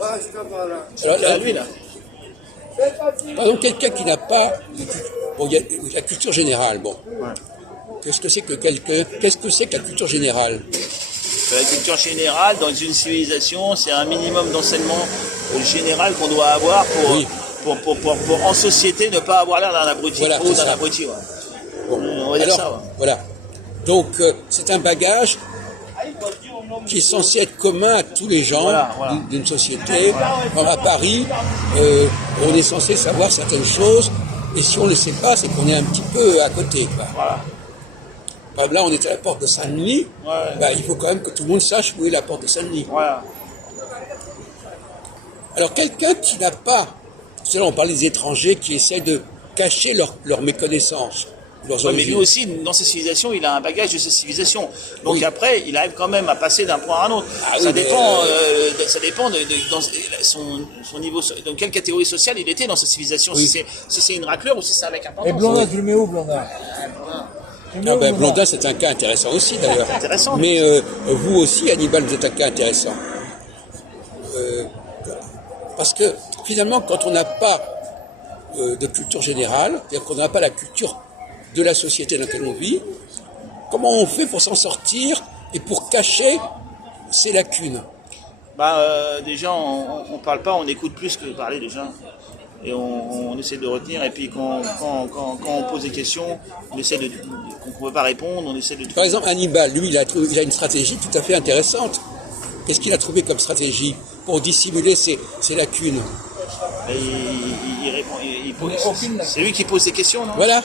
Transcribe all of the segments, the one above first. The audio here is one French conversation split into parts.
Alors, C'est à lui, là. par exemple, quelqu'un qui n'a pas... Bon, il y a la culture générale, bon. Qu'est-ce que c'est que la culture générale? La culture générale, dans une civilisation, c'est un minimum d'enseignement général qu'on doit avoir Oui. pour en société ne pas avoir l'air d'un abruti. Voilà, Ou c'est d'un ça. abruti, ouais. Bon. On va dire Alors, ça, ouais. voilà. Donc, c'est un bagage qui est censé être commun à tous les gens Voilà. d'une société. Alors, à Paris, on est censé savoir certaines choses, et si on ne le sait pas, c'est qu'on est un petit peu à côté, quoi. Voilà. Par exemple, là, on est à la porte de Saint-Denis. Ouais. Bah, il faut quand même que tout le monde sache où est la porte de Saint-Denis. Voilà. Alors, quelqu'un qui n'a pas... C'est là, on parle des étrangers qui essaient de cacher leur méconnaissance, leurs Ouais, mais origines. lui aussi, dans sa civilisation, il a un bagage de sa civilisation. Donc Oui. après, il arrive quand même à passer d'un point à un autre. Ah ça, oui, dépend, ça dépend de dans son niveau, dans quelle catégorie sociale il était dans sa civilisation. Oui. Si c'est une raclure ou si c'est un mec important. Et Blondin, tu le mets où, Blondin? Ah ben, Blondin, c'est un cas intéressant aussi, d'ailleurs. Intéressant. Mais vous aussi, Hannibal, vous êtes un cas intéressant. Parce que, finalement, quand on n'a pas de culture générale, c'est-à-dire qu'on n'a pas la culture de la société dans laquelle on vit, comment on fait pour s'en sortir et pour cacher ces lacunes? Déjà, on parle pas, on écoute plus que parler déjà. Et on essaie de retenir. Et puis quand on pose des questions, on essaie qu'on ne peut pas répondre, on essaie de... Par exemple, Hannibal, lui, il a une stratégie tout à fait intéressante. Qu'est-ce qu'il a trouvé comme stratégie pour dissimuler ses lacunes? Et il répond, aucune c'est lui qui pose des questions, non? Voilà.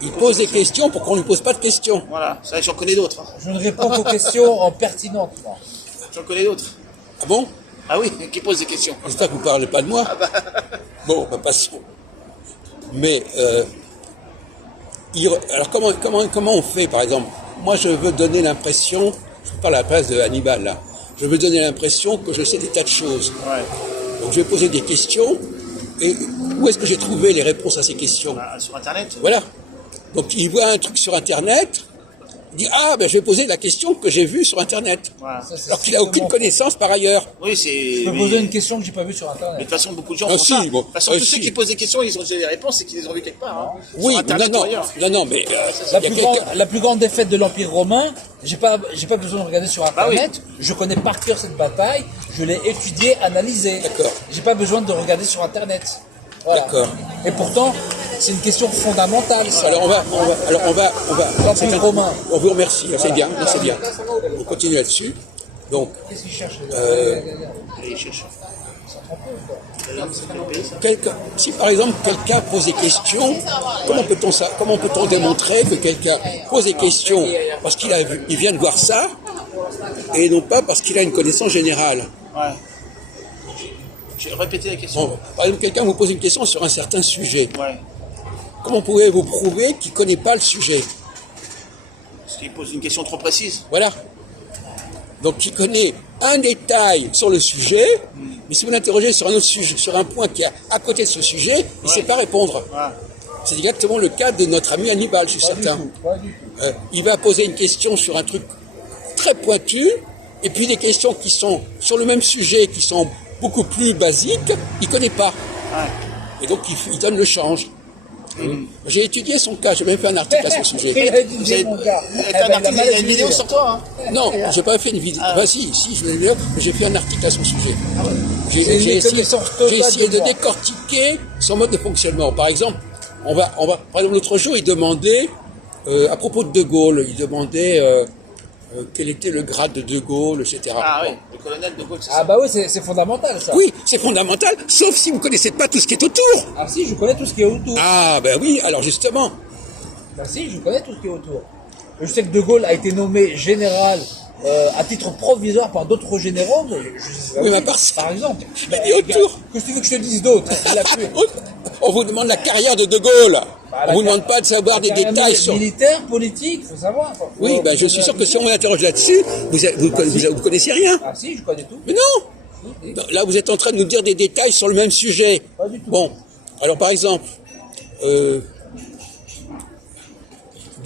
Il pose des questions pour qu'on ne lui pose pas de questions. Voilà, ça j'en connais d'autres. Hein. Je ne réponds qu'aux questions en pertinentes, moi. J'en connais d'autres. Ah bon? Ah oui, qui pose des questions. J'espère que vous ne parlez pas de moi. Bon, passons. Mais, alors comment on fait, par exemple? Moi, je veux donner l'impression, je parle à la place de Hannibal, là, je veux donner l'impression que je sais des tas de choses. Ouais. Donc, je vais poser des questions, et où est-ce que j'ai trouvé les réponses à ces questions? Sur Internet. Voilà. Donc, il voit un truc sur Internet, il dit, ah, ben, je vais poser la question que j'ai vue sur Internet. Voilà. Ça, c'est Alors qu'il n'a aucune connaissance par ailleurs. Oui, c'est... Je peux poser une question que j'ai pas vue sur Mais Internet. de toute façon, beaucoup de gens Ah, font si, ça. bon. De toute façon, Ah, tous si. ceux qui posent des questions, ils ont déjà des réponses et qu'ils les ont vues quelque part. Hein. Oui, Sur Internet ou ailleurs. non, mais La plus grande défaite de l'Empire romain, j'ai pas besoin de regarder sur Internet. Je connais par cœur cette bataille. Je l'ai étudiée, analysée. D'accord. J'ai pas besoin de regarder sur Internet. Voilà. D'accord. Et pourtant, c'est une question fondamentale, ça. Alors on va. L'Empire romain. On vous remercie, c'est bien, c'est bien. On continue là-dessus. Donc, Qu'est-ce qu'il cherche Allez, cherche. si par exemple quelqu'un pose des questions, comment peut-on démontrer que quelqu'un pose des questions parce il vient de voir ça et non pas parce qu'il a une connaissance générale? Ouais. J'ai répété la question. Bon, par exemple, quelqu'un vous pose une question sur un certain sujet. Ouais. Comment pouvez-vous prouver qu'il ne connaît pas le sujet? Parce qu'il pose une question trop précise. Voilà. Donc il connaît un détail sur le sujet, mais si vous l'interrogez sur un autre sujet, sur un point qui est à côté de ce sujet, il ne sait pas répondre. Ouais. C'est exactement le cas de notre ami Hannibal, je suis certain. Il va poser une question sur un truc très pointu, et puis des questions qui sont sur le même sujet, qui sont beaucoup plus basiques, il ne connaît pas. Ouais. Et donc il donne le change. J'ai étudié son cas, j'ai même fait un article à son sujet. Il a étudié mon gars. Il y a une vidéo sur toi. Hein. Non, j'ai pas fait une vidéo. Enfin, si, je l'ai lu, mais j'ai fait un article à son sujet. J'ai C'est une essayé, connaissance totale j'ai essayé de de moi. décortiquer son mode de fonctionnement. Par exemple, par exemple, l'autre jour, il demandait, à propos de De Gaulle, il demandait quel était le grade de De Gaulle, etc. Ah oui, le colonel de Gaulle, c'est Ah ça. bah oui, c'est fondamental, ça. Oui, c'est fondamental, sauf si vous ne connaissez pas tout ce qui est autour. Ah si, je connais tout ce qui est autour. Ah, ben oui, alors justement. Ah si, je connais tout ce qui est autour. Je sais que De Gaulle a été nommé général à titre provisoire par d'autres généraux, mais je sais pas. Oui, mais à part ça, par exemple. et autour. Qu'est-ce que tu veux que je te dise d'autre? Il a pu. On vous demande la carrière de De Gaulle. Bah, On vous demande pas de savoir des carrière détails sur... militaire, politique, faut savoir. Oui, ben je suis sûr que si on m'interroge là-dessus, vous connaissez rien. Ah si, je connais tout. Mais non. Là, vous êtes en train de nous dire des détails sur le même sujet. Pas du tout. Bon, alors par exemple, De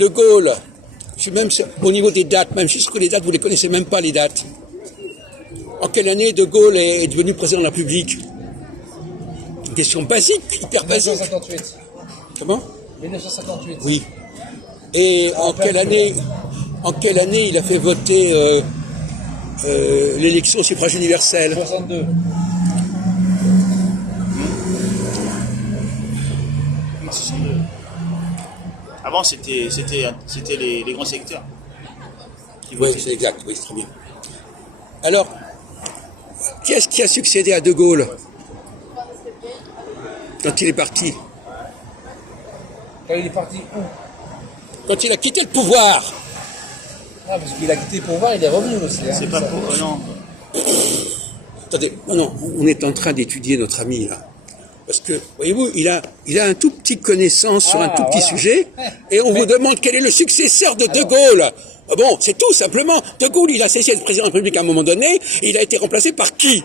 Gaulle, je suis même au niveau des dates, même juste que les dates, vous les connaissez même pas les dates. En quelle année De Gaulle est devenu président de la République? Une question basique, hyper basique. 1958. Comment? 1958. Oui. Et en quelle année il a fait voter l'élection au suffrage universel? 62. Avant, c'était les grands secteurs qui Oui, votaient. c'est exact, oui, c'est très bien. Alors, qui est-ce qui a succédé à De Gaulle quand il est parti? Quand il est parti où? Quand il a quitté le pouvoir? Ah, parce qu'il a quitté le pouvoir, il est revenu aussi. Hein. C'est pas pour. Non. Attendez, non, on est en train d'étudier notre ami là. Parce que, voyez-vous, il a un tout petit connaissance sur un tout petit sujet, et on vous demande quel est le successeur de De Gaulle. Ah bon, c'est tout simplement. De Gaulle, il a cessé d'être président de la République à un moment donné, et il a été remplacé par qui?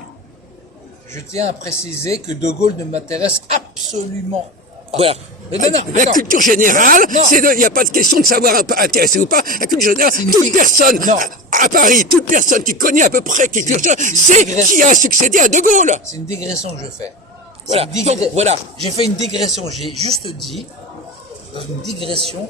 Je tiens à préciser que De Gaulle ne m'intéresse absolument pas. Voilà. Mais non, La attends. culture générale, Non. il n'y a pas de question de savoir intéressé ou pas. La culture générale, toute personne Non. à Paris, toute personne qui connaît à peu près qui est culture, c'est digression. qui a succédé à De Gaulle. C'est une digression que je fais. Voilà. C'est une Donc, voilà. J'ai fait une digression. J'ai juste dit, dans une digression,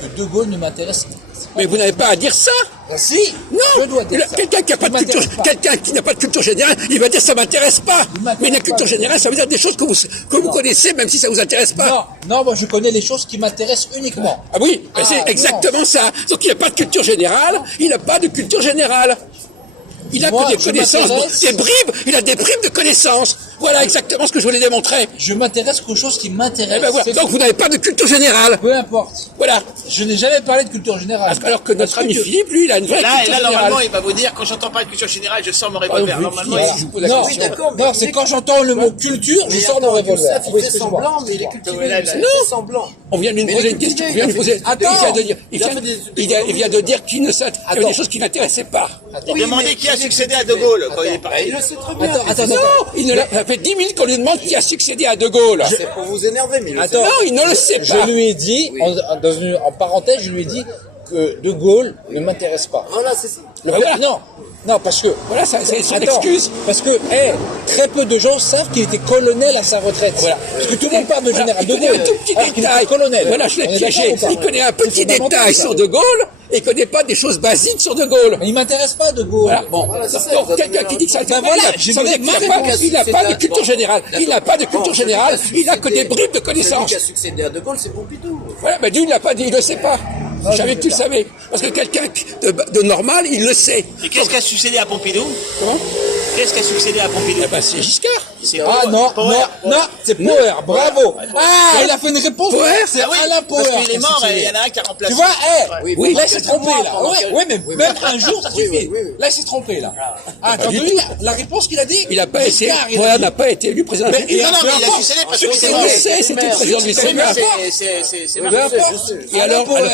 que De Gaulle ne m'intéresse pas. Mais vous n'avez pas à dire ça. Ah, si, Non, je dois dire ça. quelqu'un qui n'a pas de culture, m'intéresse pas. quelqu'un qui n'a pas de culture générale, il va dire ça m'intéresse pas. Il m'intéresse Mais la pas, culture mais- générale, ça veut dire des choses que vous connaissez, même si ça vous intéresse pas. Non, moi je connais les choses qui m'intéressent uniquement. Ah oui, mais Ah, c'est non. exactement ça. Donc il n'a pas de culture générale, il n'a pas de culture générale. Il a Moi, que des je connaissances, m'intéresse- des bribes, il a des bribes de connaissances. Voilà exactement ce que je voulais démontrer. Je m'intéresse qu'aux choses qui Eh m'intéressent. ben voilà. C'est Donc tout. vous n'avez pas de culture générale. Peu importe. Voilà. Je n'ai jamais parlé de culture générale. Alors que notre ami Philippe, lui, il a une vraie Là, culture normalement, générale. il va vous dire, quand j'entends pas de culture générale, je sors mon revolver. oui, Normalement, voilà. il- Je vous pose la Non, question. non, c'est quand j'entends le mot culture, je sors mon revolver. Il Oui, fait excuse-moi. semblant, mais il est cultivé. Ouais, là, Il là. fait semblant. On vient de lui Mais poser il une est question. cultivé, On vient de lui poser. Attends. Il vient de dire qu'il ne qu'il y avait Attends. des choses qui n'intéressaient pas. Il demandait qui a succédé à De Gaulle quand il est Il parti. le sait très bien. Attends. Non, il ne l'a ça fait 10 minutes qu'on lui demande qui a succédé à De Gaulle. C'est pour vous énerver, mais il le sait. Attends. Non, il ne le sait pas. Je lui ai dit, en parenthèse, je lui ai dit que De Gaulle ne m'intéresse pas. Voilà, c'est ça. Ben voilà. Non, parce que... Voilà, c'est son Attends, excuse. parce que très peu de gens savent qu'il était colonel à sa retraite. Voilà. Parce que tout le monde parle de Voilà, général il de connaît Gaulle. un tout petit alors qu'il détail. était colonel. Voilà, je l'ai On est piégé. d'accord ou pas? Il connaît un C'est petit fondamental, détail ça. sur De Gaulle et il connaît pas des choses basiques sur De Gaulle. Mais il m'intéresse pas, De Gaulle. Voilà, bon. Voilà, c'est ça, Donc, vous avez quelqu'un bien qui dit que ça Ben ne voilà, pas, j'ai ça veut dire donné qu'il ma n'a pas, réponse. il n'a pas de culture générale. Il n'a pas de culture Bon, générale. Il n'a que des bribes de Celui connaissances. qui a succédé à De Gaulle, c'est Pompidou. Voilà, mais lui, il l'a pas dit, il le sait pas. Je savais que tu le savais. Parce que quelqu'un de normal, il le sait. Et qu'est-ce qui a succédé à Pompidou? Comment? Qu'est-ce qui a succédé à Pompidou? Eh ben, c'est Giscard. C'est Ah Power. non, Power. c'est Power, bravo. Ah, il a fait une réponse. Power. C'est Ah oui, Alain Power. parce qu'il est mort qui a et il y succédé. en a un qui a remplacé. Tu vois, Oui, oui. là il s'est trompé là. pendant Ouais, quelques- ouais, mais Oui, même oui. un jour ça Oui, suffit. oui. Là il s'est trompé là. Ah, t'as du entendu tout. la réponse qu'il a dit? Il n'a pas été, Giscard, il a Power dit. n'a pas été élu président de la Mais- République. Non, non, Peu mais il a importe. succédé parce Ceux que qui c'est On mort. le sait, c'était le président du Mais Sénat. C'est peu marrant. importe. Et alors, Alain Power.